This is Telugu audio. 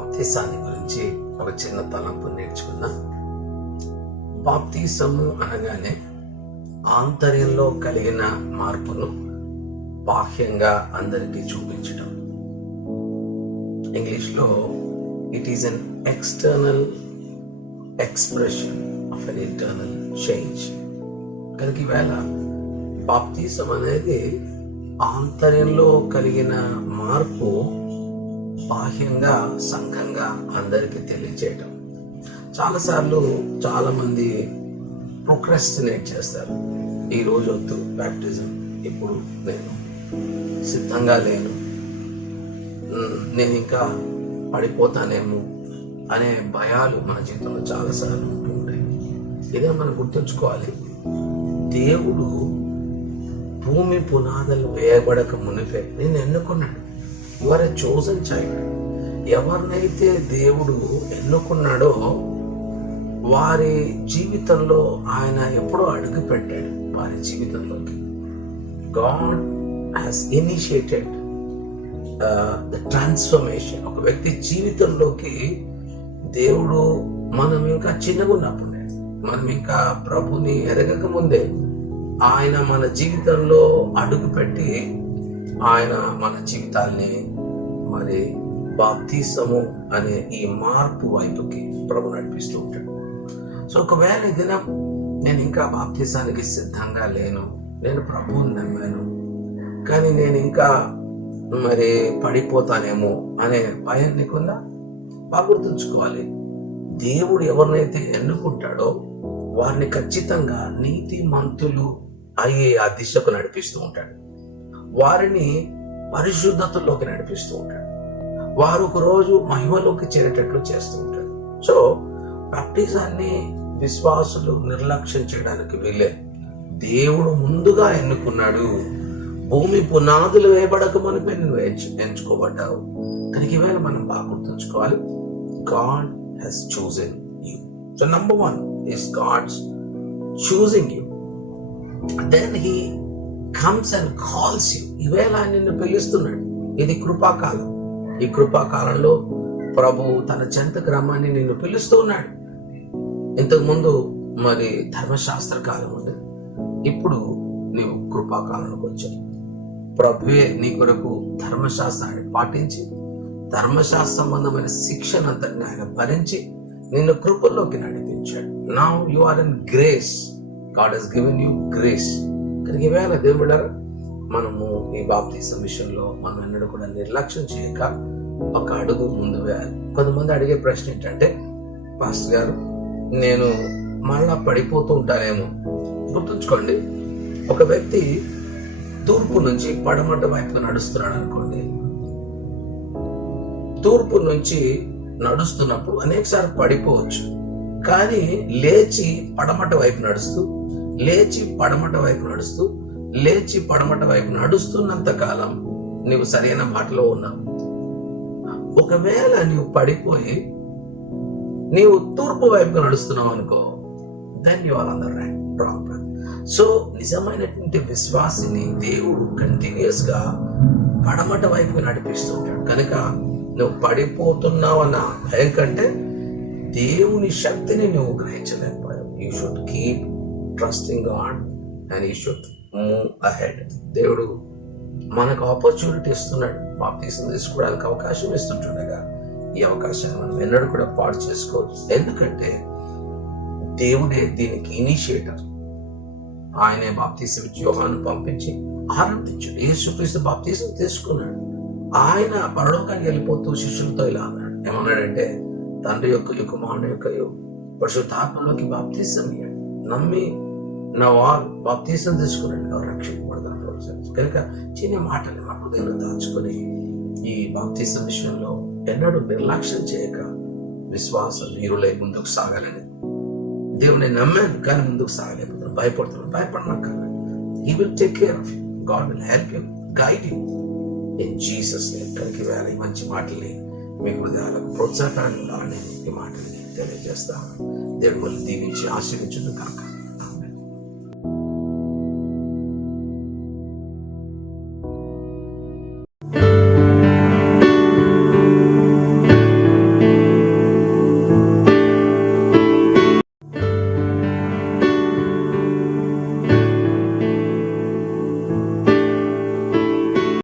బాప్తీసాన్ని గురించి ఒక చిన్న తలంపు నేర్చుకుందాం బాప్తీసము అనగానే ఆంతర్యంలో కలిగిన మార్పును బాహ్యంగా అందరికీ చూపించడం ఇంగ్లీష్లో it is an external expression of an internal change కనుక ఈవేళ బాప్తీసం అనేది ఆంతర్యంలో కలిగిన మార్పు బాహ్యంగా సంఘంగా అందరికీ తెలియజేయటం చాలాసార్లు చాలామంది ప్రొక్రెస్టినేట్ చేస్తారు. ఈ రోజు వద్దు బ్యాప్టిజం. ఇప్పుడు నేను సిద్ధంగా లేను. నేను ఇంకా పడిపోతానేమో అనే భయాలు మన జీవితంలో చాలాసార్లు ఉంటూ ఉంటాయి. ఇదే మనం గుర్తుంచుకోవాలి. దేవుడు భూమి పునాదులు వేయబడక మునిపే. నేను ఎన్నుకున్నాడు? యువర్ ఎ చోజన్ చైల్డ్ ఎవరినైతే దేవుడు ఎన్నుకున్నాడో వారి జీవితంలో ఆయన ఎప్పుడో అడుగు పెట్టాడు వారి జీవితంలోకి. God has initiated the transformation ఒక వ్యక్తి జీవితంలోకి దేవుడు మనం ఇంకా చిన్నగా ఉన్నప్పుడు మనం ఇంకా ప్రభుని ఎరగక ముందే ఆయన మన జీవితంలో అడుగు పెట్టి ఆయన మన జీవితాల్ని మరి బాప్తీసము అనే ఈ మార్పు వైపుకి ప్రభు నడిపిస్తూ ఉంటాడు. సో ఒకవేళ ఈ దినం నేను ఇంకా బాప్తీసానికి సిద్ధంగా లేను నేను ప్రభువుని నమ్మాను కానీ నేను ఇంకా మరి పడిపోతానేమో అనే భయం లేకుండా బాగా గుర్తుంచుకోవాలి. దేవుడు ఎవరినైతే ఎన్నుకుంటాడో వారిని ఖచ్చితంగా నీతి మంతులు అయ్యే ఆ దిశకు నడిపిస్తూ ఉంటాడు. వారిని పరిశుద్ధతలోకి నడిపిస్తూ ఉంటాడు. వారు ఒకరోజు మహిమలోకి చేరేటట్లు చేస్తూ ఉంటాడు. సో బాప్టిజాన్ని విశ్వాసులు నిర్లక్ష్యం చేయడానికి వీలే దేవుడు ముందుగా ఎన్నుకున్నాడు. భూమి పునాదులు వేయబడక మునిపే నువ్వు ఎంచు ఎంచుకోబడ్డావు. కనుక ఈవేళ మనం బాగా గుర్తుంచుకోవాలి. God has chosen you so number one is God's choosing you then he comes and calls you ఈవేళ ఆయన నిన్ను పిలుస్తున్నాడు. ఇది కృపాకాలం. ఈ కృపాకాలంలో ప్రభు తన చెంత గ్రామాన్ని నిన్ను పిలుస్తూ ఉన్నాడు. ఇంతకుముందు మరి ధర్మశాస్త్ర కాలం ఉంది. ఇప్పుడు నీవు కృపాకాలంలోకి వచ్చావు ప్రభువే నీ కొరకు ధర్మశాస్త్రాన్ని పాటించి ధర్మశాస్త్ర సంబంధమైన శిక్షణంతటిని ఆయన భరించి నిన్ను కృపల్లోకి నడిపించాడు. నా you are in grace God has given you grace కానీ ఈవేళ దేవుళ్ళ మనము ఈ బాప్తీసం విషయంలో మనం ఎన్నడూ కూడా నిర్లక్ష్యం చేయక ఒక అడుగు ముందు వేయాలి కొంతమంది అడిగే ప్రశ్న ఏంటంటే మాస్టర్ గారు నేను మళ్ళా పడిపోతూ ఉంటానేమో. గుర్తుంచుకోండి ఒక వ్యక్తి తూర్పు నుంచి పడమట వైపు నడుస్తున్నాడు అనుకోండి తూర్పు నుంచి నడుస్తున్నప్పుడు అనేకసార్లు పడిపోవచ్చు. కానీ లేచి పడమట వైపు నడుస్తూ లేచి పడమట వైపు నడుస్తూ లేచి పడమట వైపు నడుస్తున్నంత కాలం నీవు సరైన బాటలో ఉన్నావు. ఒకవేళ నీవు పడిపోయి నీవు తూర్పు వైపు నడుస్తున్నావు అనుకో then you are on the right wrong so నిజమైనటువంటి విశ్వాసిని దేవుడు కంటిన్యూస్గా పడమట వైపు నడిపిస్తుంటాడు. కనుక నువ్వు పడిపోతున్నావు అన్న భయం కంటే దేవుని శక్తిని నువ్వు గ్రహించలేకపోయావు. You should keep trusting God and you should move ahead దేవుడు మనకు ఆపర్చునిటీ ఇస్తున్నాడు. బాప్తీసం తీసుకోవడానికి అవకాశం ఇస్తుంటుండగా ఈ అవకాశాన్ని మనం ఎన్నడూ కూడా పాడు చేసుకోవచ్చు ఎందుకంటే దేవుడే దీనికి ఇనిషియేటర్ ఆయనే బాప్తీసం ఇచ్చి పంపించి ఆరంభించాడు యేసుక్రీస్తు బాప్తీసం తీసుకున్నాడు. ఆయన పరలోకానికి వెళ్ళిపోతూ శిష్యులతో ఇలా అన్నాడు. ఏమన్నాడంటే తండ్రి యొక్క యొక్క యొక్క పరిశుద్ధాత్మలోకి బాప్తీసం ఇయ్యాడు. నమ్మి నా వారు బాప్తీసం తీసుకున్నాడు రక్షింపబడతాను కనుక చిన్న మాటలు మా హృదయంలో దాచుకొని ఈ బాప్తీసం విషయంలో ఎన్నడూ నిర్లక్ష్యం చేయక విశ్వాస వీరులై ముందుకు సాగాలని దేవుని నమ్మాను కానీ ముందుకు సాగలేకపోతున్నాను. భయపడుతున్నాను. భయపడినాక he will take care of you God will help you guide you in Jesus కనుక వేళ ఈ మంచి మాటల్ని మీ హృదయాలకు ప్రోత్సాహాన్ని ఉండాలని ఈ మాటల్ని తెలియజేస్తాను దేవుడు మళ్ళీ దీవించి ఆశీర్వించును కాక